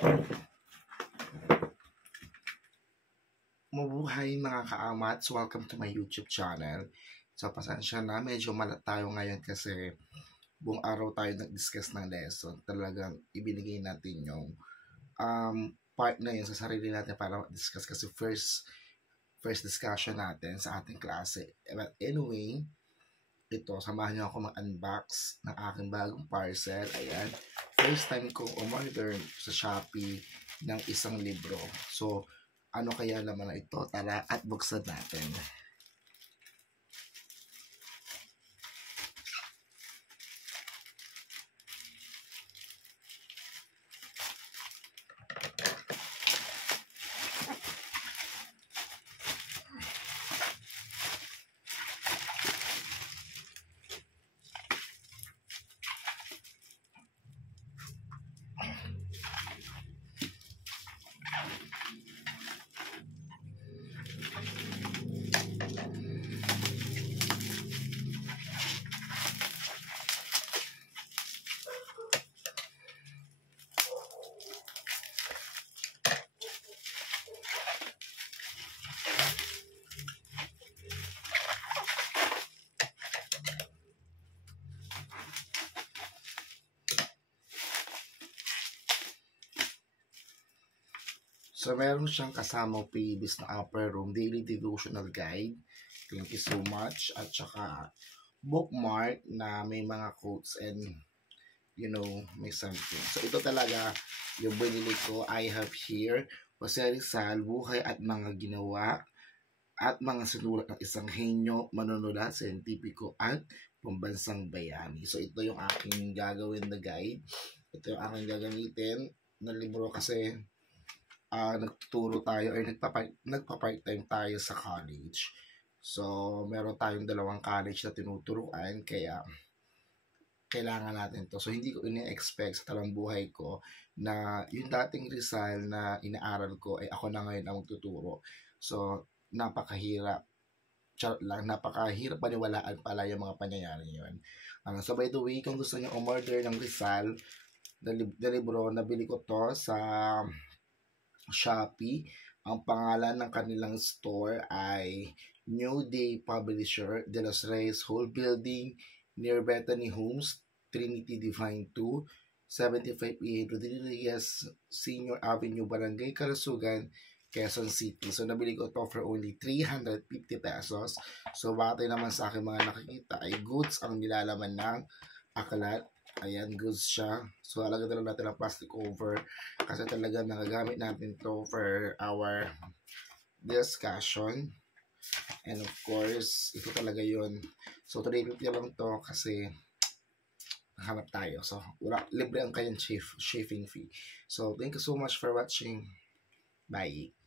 Mabuhay mga kaamats! Welcome to my YouTube channel. So, pasensya na, medyo malat tayo ngayon kasi buong araw tayo nag-discuss ng lesson. Talagang ibinigay natin yung part na yun sa sarili natin para discuss kasi first discussion natin sa ating klase. But anyway, ito, samahan niyo ako mag-unbox ng aking bagong parcel. Ayan, first time kong umorder sa Shopee ng isang libro. So, ano kaya naman na ito? Tara at buksan natin. So, meron siyang kasamang previous na upper room daily devotional guide. Thank you so much. At saka bookmark na may mga quotes and may something. So, ito talaga yung binili ko. I have here Jose Rizal, Buhay at Mga Ginawa at mga sinulat ng isang henyo, manunulat, siyentipiko at pambansang bayani. So, ito yung aking gagawin na guide. Ito yung aking gagamitin na libro kasi nagtuturo tayo or nagpa-part-time tayo sa college. So, meron tayong dalawang college na tinuturuan kaya kailangan natin to. So, hindi ko ini-expect sa talang buhay ko na yung dating Rizal na inaaral ko ay ako na ngayon ang magtuturo. So, napakahirap. Charot lang, napakahirap paniwalaan pala yung mga pangyayari yun. So, by the way, kung gusto nyo umorder ng Rizal, na libro, nabili ko to sa Shopee. Ang pangalan ng kanilang store ay New Day Publisher, De Los Reyes Whole Building, near Bethany Homes, Trinity Divine 2, 75A Rodriguez Senior Avenue, Barangay Karasugan, Quezon City. So, nabili ko to for only 350 pesos. So, batay naman sa aking mga nakikita ay goods ang nilalaman ng aklat. Ayan, goods siya. So, alagad na lang natin ang plastic cover kasi talaga nagagamit natin to for our discussion. And of course, ito talaga yun. So, 350 lang to kasi hanap tayo. So, libre ang kayang shipping fee. So, thank you so much for watching. Bye!